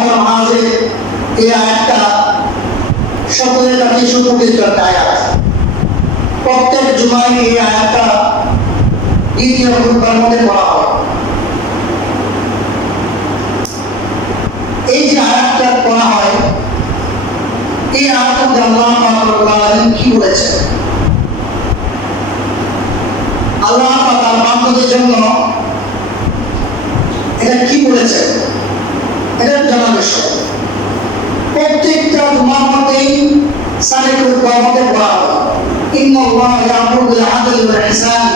আমাদের মাঝে এই আয়াতটা সকলের কাছে সুপরিচিত একটা আয়াত। প্রত্যেক জুমায় এই আয়াতটা দ্বিতীয় খুতবার মধ্যে পড়া হয়। এই যে আয়াতটা পড়া হয়, এই আয়াতের মধ্যে আল্লাহ পাক রব্বুল আলামিন কি বলেছেন? আল্লাহ পাক তার বান্দাদের জন্য এটা কি বলেছেন, এটা জানার বিষয়। প্রত্যেকটা জুমার মধ্যেই সালে খুতবার মধ্যে পড়া হয়, ইন্নাল্লাহ ইয়া'মুরু বিল আদলি ওয়াল ইহসান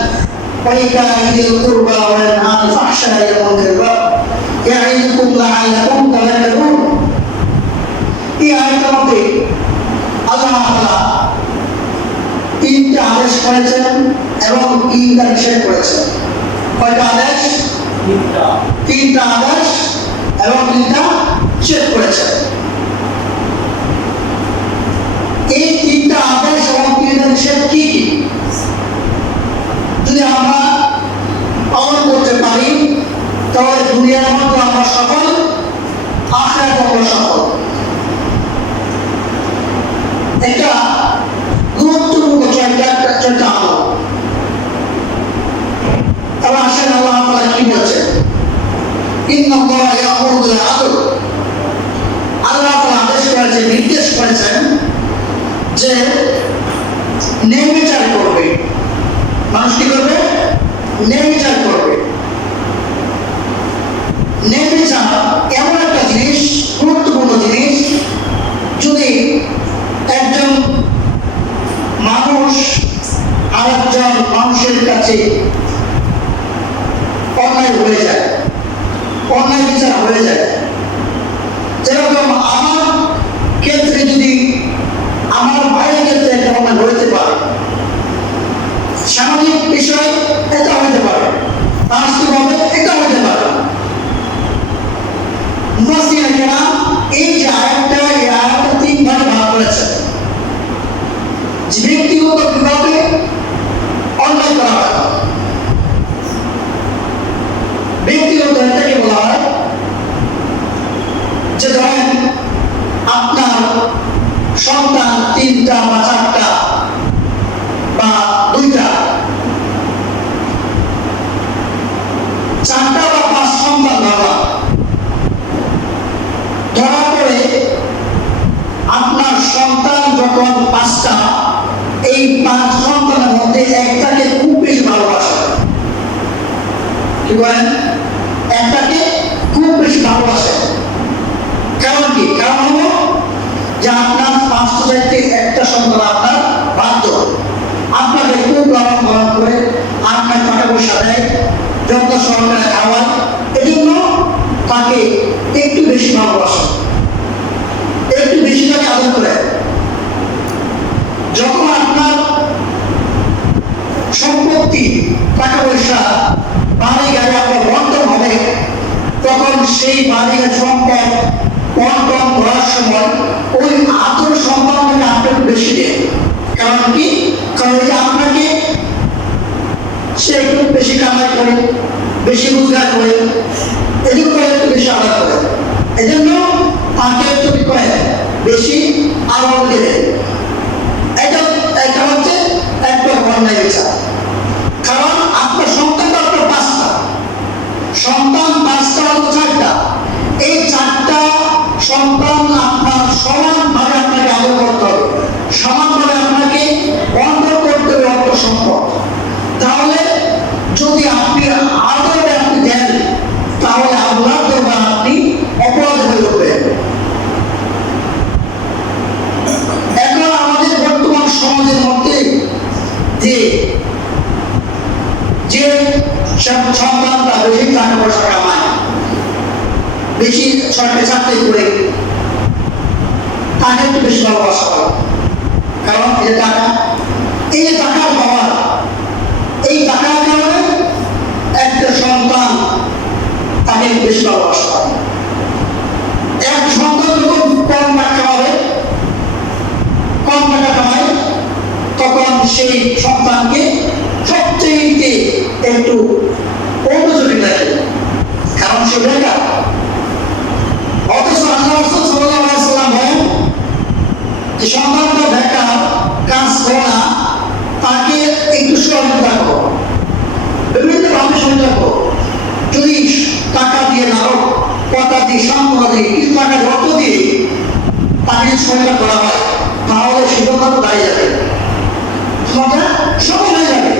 ওয়া ইতা'i যিল কুরবা ওয়া ইয়ানহা আনিল ফাহশা'i ওয়াল মুনকারি ওয়া ইয়া'iযুকুম লা'আল্লাকুম তাযাক্কারুন। এই আয়াতের মধ্যে আল্লাহ তাআলা তিনটা আদেশ করেছেন এবং তিনটা নিষেধ করেছেন। কয়টা আদেশ? তিনটা আদেশ এবং তিনটা নিষেধ করেছেন। এই তিনটা আদেশ এবং তিনটা নিষেধ কি কি? যদি আমরা পালন করতে পারি তাহলে দুনিয়ার মধ্যে আমরা সফল, আখিরাতে আমরা সফল। একটা গুরুত্বপূর্ণ চারটা আমল। তাহলে আসেন আল্লাহ তাআলা কি বলছেন? ইন্নাল্লাহ ইয়া'মুরু বিল আদল। আল্লাহ তাআলা আদেশ করেছেন, নির্দেশ করেছেন যে ন্যায় বিচার করবে। মানুষ কি করবে? ন্যায় বিচার করবে। ন্যায় বিচার এমন একটা জিনিস, গুরুত্বপূর্ণ জিনিস, যদি একজন মানুষ আরেকজন মানুষের কাছে অন্যায় হয়ে যায়, অন্যায় বিচার হয়ে যায়। যেরকম আমার ক্ষেত্রে যদি আমার ভাইয়ের ক্ষেত্রে একটা অন্যায় হইতে পারে, সামাজিক বিষয় এটা হইতে পারে, রাষ্ট্রীয়ভাবে এটা হইতে পারে। মুফাসসিরিন কেরাম এই যে আয়াতটা, এই আয়াতটা তিন ভাগে ভাগ করেছেন। যে ব্যক্তিগত বিভাগে অন্যায় করা হয়, ব্যক্তিগত এটাকে বলা হয় যে ধরেন আপনার সন্তান তিনটা বা চারটা বা দুইটা, চারটা বা পাঁচ সন্তান ধরা পড়ে। আপনার সন্তান যখন পাঁচটা, এই পাঁচ সন্তানের মধ্যে একটাকে খুব বেশি ভালোবাসে। কি বলেন? একটাকে খুব বেশি ভালোবাসে। কারণ কি? কারণ হলো যে আপনার পাঁচটা চাইতে একটা সন্তান আপনার বাধ্য, আপনাকে খুব লালন পালন করে, আপনার টাকা পয়সা দেয়, যত্ন সহকারে খাওয়ায়, এজন্য তাকে একটু বেশি ভালোবাসে, একটু বেশি তাকে আদর করে। যখন আপনার সম্পত্তি, টাকা পয়সা, বাড়ি গাড়ি আপনার বন্টন হবে, তখন সেই বাড়ি গাড়ি সম্পদ বন্টন করার সময় ওই আদর সম্পদটাকে আপনাকে বেশি দেয়। কারণ কি? কারণ এই যে আপনাকে সে একটু বেশি কামাই করে, বেশি রোজগার করে, এজন্য একটু বেশি আদর করে, এজন্য তাকে একটু কি করে বেশি আদর দেবে। এটা হচ্ছে একটা অন্যায় বিচার। কারণ আপনার সন্তান তো আপনার পাঁচটা, সন্তান পাঁচটা হলো চারটা, এই চারটা সন্তান আপনার সমানভাবে আপনাকে আদর করতে হবে, সমানভাবে আপনাকে বন্টন করতে হবে অর্থ সম্পদ। তাহলে যদি আপনি আদরে আপনি দেন, তাহলে আল্লাহর দরবারে আপনি অপরাধ হয়ে উঠবেন। এখন আমাদের বর্তমান সমাজের মধ্যে যে সন্তানটা বেশি টাকা পয়সা কামায়, বেশি সরকারি চাকরি করে, তাকে একটু বেশি ভালোবাসা হয়। কারণ এই টাকা, এই যে টাকার পাওয়ার, এই টাকার কারণে একটা সন্তান তাকে বেশি ভালোবাসা হয়। এক সন্তান যখন কম টাকা হবে, কম টাকা কামায়, তখন সেই সন্তানকে সবচেয়ে একটু অন্য চোখে দেখে, কারণ সে বেকার। অথচ দিয়ে সান্ত্বনা দিয়ে কিছু টাকার অর্থ দিয়ে তাকে সহায়তা করা হয়, তাহলে সিদ্ধান্ত দাঁড়িয়ে যাবে, সমাজটা সফল হয়ে যাবে।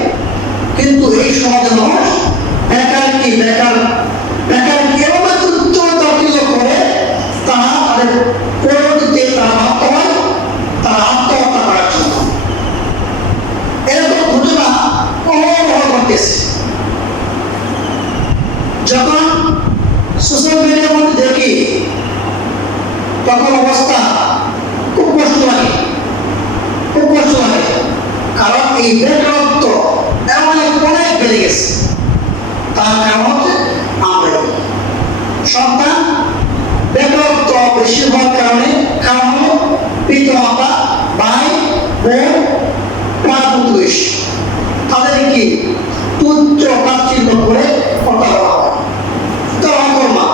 কিন্তু এই সমাজের মানুষ বেকারকে এভাবে তুচ্ছ-তাচ্ছিল্য করে তারা তাদের পরবর্তীতে তারা ভাবতে হয় তারা আত্মহত্যা করার জন্য। এরকম ঘটনা অহরহ ঘটতেছে। যখন সোশ্যাল মিডিয়ার মধ্যে দেখি তখন অবস্থা খুব কষ্ট লাগে। কারণ এই বেকারত্ব এমন অনেক বেড়ে গেছে। তার কারণ হচ্ছে আমরা সন্তান বেকারত্ব বেশি হওয়ার কারণ হলো পিতামাতা, ভাই, বোন, প্রাণপুরুষ তাদেরকে তুচ্ছ-তাচ্ছিল্য করে কথা বলা হয়। তারা অকর্মা,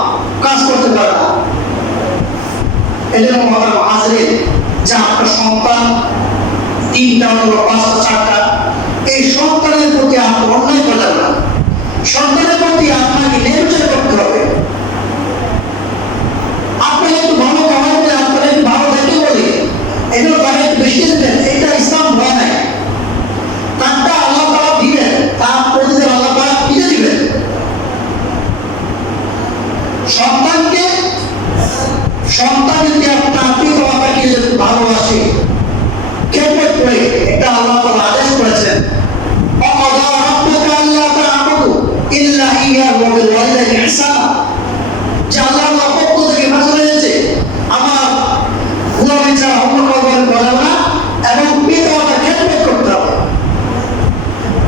কাজ করতে পারে না। এই জন্য হাজরে যে আপনার সন্তান 3টা অথবা 5টা 4টা, এই সন্তানের প্রতি আপনি অন্যায় করবেন না। সন্তানের প্রতি আপনাকে নির্বিচার করতে হবে। আপনাকে একটু ভালো কামাই করে আপনাকে একটু ভালো দেখে বলে এগুলো তাকে একটু বেশি দেবেন, এটা ইসলাম হয় নাই। তারটা আল্লাহ তাআলা দিবেন, তার প্রতিদিন আল্লাহ তাআলা দিয়ে দিবেন। সন্তান যদি আপনার পিতামাতাকে ভালোবাসে, খেদমত করে, এটা আল্লাহ তাআলা আদেশ করেছেন, ওয়াকাদা রাব্বুকা আল্লা তা'বুদু ইল্লা ইয়্যাহু ওয়া বিল ওয়ালিদাইনি ইহসানা। যে আল্লাহর পক্ষ থেকে ফয়সালা হয়েছে আমার গোলামি ছাড়া অন্য কাউকে বলা না এবং পিতামাতার খেদমত করতে হবে।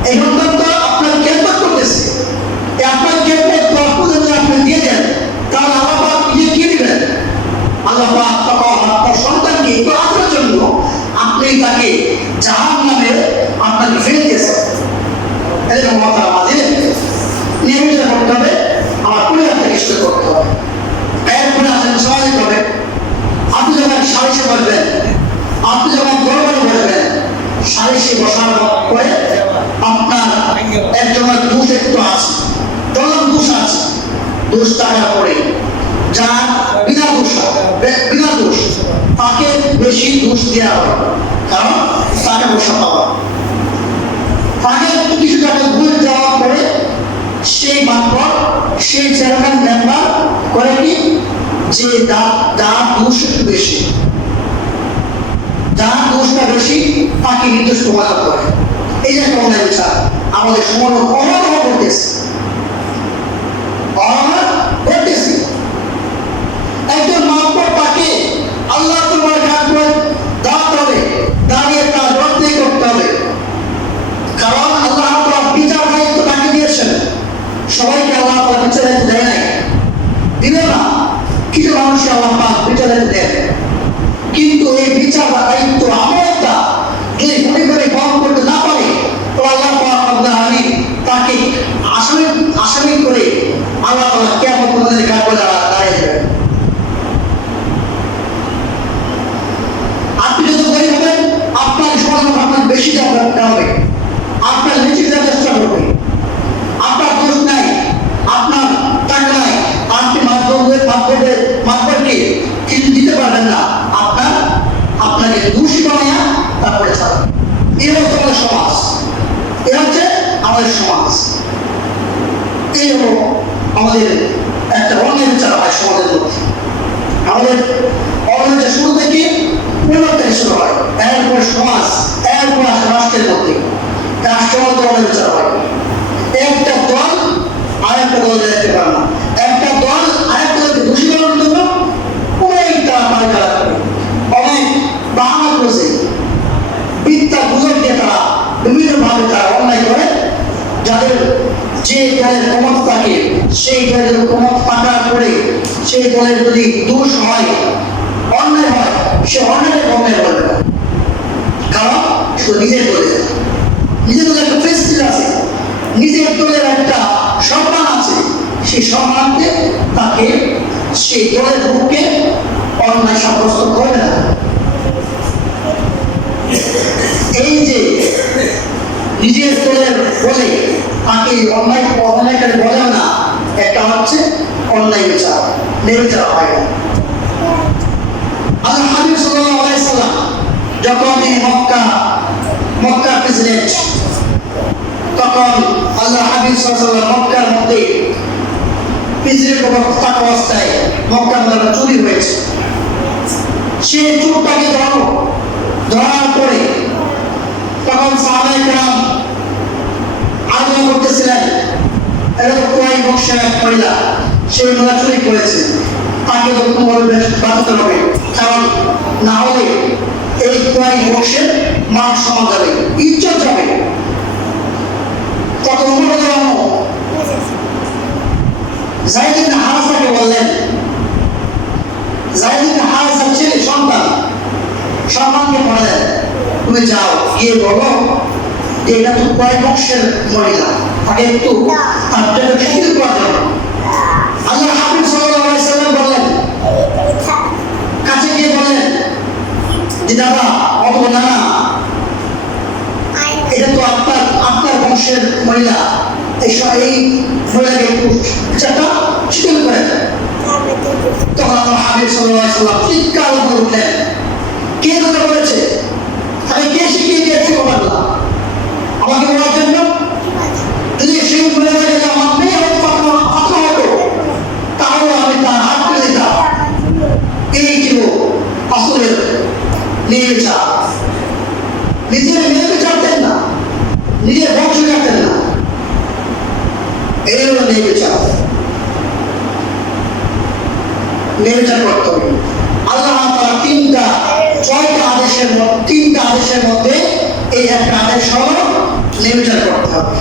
এই সন্তান তো আপনার খেদমত করতেছে, আপনার খেদমত যদি আপনি দিয়ে দেন তাহলে আল্লাহ পাক নিজে কি দিবেন? আল্লাহ পাক তখন আপনার সন্তানকে ইবাদতের জন্য আপনি তাকে জাহান্নামে আপনাকে ফেলে দিয়েছেন। এরকম মাথার মাঝে নিয়মিত করতে হবে, আমার পরিবার থেকে শুরু করতে হবে। এরপরে আসেন সামাজিক হবে। আপনি যখন সালিশে বসবেন, আপনি যখন দরবারে বসবেন, সালিশে বসার পরে আপনার একজনের দোষ একটু আছে, দলের দোষ আছে, দোষ থাকার পরে যার বিনা দোষ তাকে বেশি দোষ দেওয়া হয়, কারণ তাকে বসা পাওয়া। তাকে কিছু টাকা ঘুষ দেওয়ার পরে সেই চেয়ারম্যান মেম্বার করে কি, যে যার দোষ একটু বেশি, যার দোষটা বেশি তাকে নির্দেশ প্রমাণ করে। এই যে একটা অন্যায় বিচার আমাদের সমাজ অহরহ করতেছে। একজন মাতবর তাকে আল্লাহ তোমার কাছে দাঁড়াতে হবে, দাঁড়িয়ে তার রক্ষা করতে হবে। কারণ আল্লাহ তাআলা বিচার দায়িত্ব তাকে দিয়েছেন। সবাইকে আল্লাহ তাআলা বিচার দায়িত্ব দেয় নাই, দিবে না। কিছু মানুষকে আল্লাহ পাক বিচার দায়িত্ব দেন, কিন্তু এই বিচার দায়িত্ব আমলটা যদি মনে করে পালন করতে না পারে তো আল্লাহ পাক রব্বুল আলামিন তাকে আসামি করে আল্লাহ তাআলা কিয়ামত পর্যন্ত কাঠগড়ায় দাঁড়িয়ে দেবেন। আপনি যদি গরিব হবেন, আপনার সমাজ আপনার বেশি দেওয়া হবে, আপনার নিচে দেওয়ার চেষ্টা করবে। আপনার দোষ নাই, আপনার টাকা নাই, আপনি মাতবরকে কিছু দিতে পারবেন না, আপনাকে দোষী বানাইয়া তারপরে ছাড়া। এই হচ্ছে আমাদের সমাজ, এই হচ্ছে আমাদের সমাজ। এই হলো আমাদের একটা অন্যায় বিচার হয় সমাজের মধ্যে। আমাদের অন্যায় শুরু থেকে পরিবর্তন শুরু হয়, এরপর সমাজ, এরপর আসে রাষ্ট্রের মধ্যে, রাষ্ট্রের মধ্যে অন্যায় বিচার হয়। একটা দল আরেকটা দল দেখতে পারে না, একটা দল আরেকটা দলকে দোষী বানানোর জন্য অনেক তারা পায়তারা করে, অনেক বাহানা করেছে, মিথ্যা গুজব দিয়ে তারা বিভিন্নভাবে তারা অন্যায় করে। যাদের যে দলের ক্ষমতা থাকে সেই দলের ক্ষমতা থাকার পরে সেই দলের যদি দোষ হয়, অন্যায় হয়, সে অন্যায় বলবে না। কারণ শুধু নিজের দলের একটা প্রেস্টিজ আছে, নিজের দলের একটা সম্মান আছে, সেই সম্মানকে তাকে সেই দলের পক্ষে অন্যায় সাব্যস্ত করবে না। এই যে নিজের দলের বলে তাকে অন্যায়কারী বলে না, একটা হচ্ছে অন্যায় বিচার নির্বিচার হয় না। আল্লাহ হাবিব সাল্লাল্লাহু আলাইহি সাল্লাম যখন তিনি মক্কার প্রেসিডেন্ট, তখন আল্লাহ হাবিব সাল্লাল্লাহু আলাইহি সাল্লাম মক্কার মধ্যে প্রেসিডেন্ট থাকা অবস্থায় মক্কার মধ্যে চুরি হয়েছে। সে চোরটাকে ধরার পরে তখন সাহাবায়ে কেরাম আলোচনা করতেছিলেন, এটা তো কুরাইশ বংশের এক মহিলা, সেই মহিলা চুরি করেছে, তাকে তো কোনোভাবে বাঁচাতে হবে, কারণ না হলে এই কুরাইশ বংশের মান সম্মান যাবে, ইজ্জত যাবে। তখন উমর রাদিয়াল্লাহু যায়েদ ইবনে হারেসাকে বললেন, যায়েদ ইবনে হারেসার ছেলে সন্তানকে বললেন, তুমি যাও গিয়ে বলো যে এটা তো কুরাইশ বংশের মহিলা, তাকে একটু তার জন্য শিথিল করার জন্য। আল্লাহ হাবিব সাল্লাল্লাহু আলাইহি সাল্লাম বললেন, কাছে গিয়ে বললেন যে দাদা অত না, এটা তো আপনার বংশের মহিলা, এই মহিলাকে একটু বিচারটা শিথিল করে দেন। তখন আল্লাহ হাবিব সাল্লাল্লাহু আলাইহি সাল্লাম চিৎকার করে উঠলেন, কে কথা বলেছে? তাকে কে শিখিয়ে দিয়েছে কথা? আমাকে বলার জন্য? যদি সেই মহিলাকে আমার মেয়ে হতো তাহলে আমি তার হাত তুলে দিতাম। এই ছিল আসলে নির্বিচার। নিজের মেয়েকে ছাড়তেন না, নিজের বংশ ছাড়তেন না, এই হলো নির্বিচার। নির্বিচার করতে হবে। আল্লাহ তাআলা তিনটা আদেশের মধ্যে এই একটা আদেশ হলো নির্বিচার করতে হবে।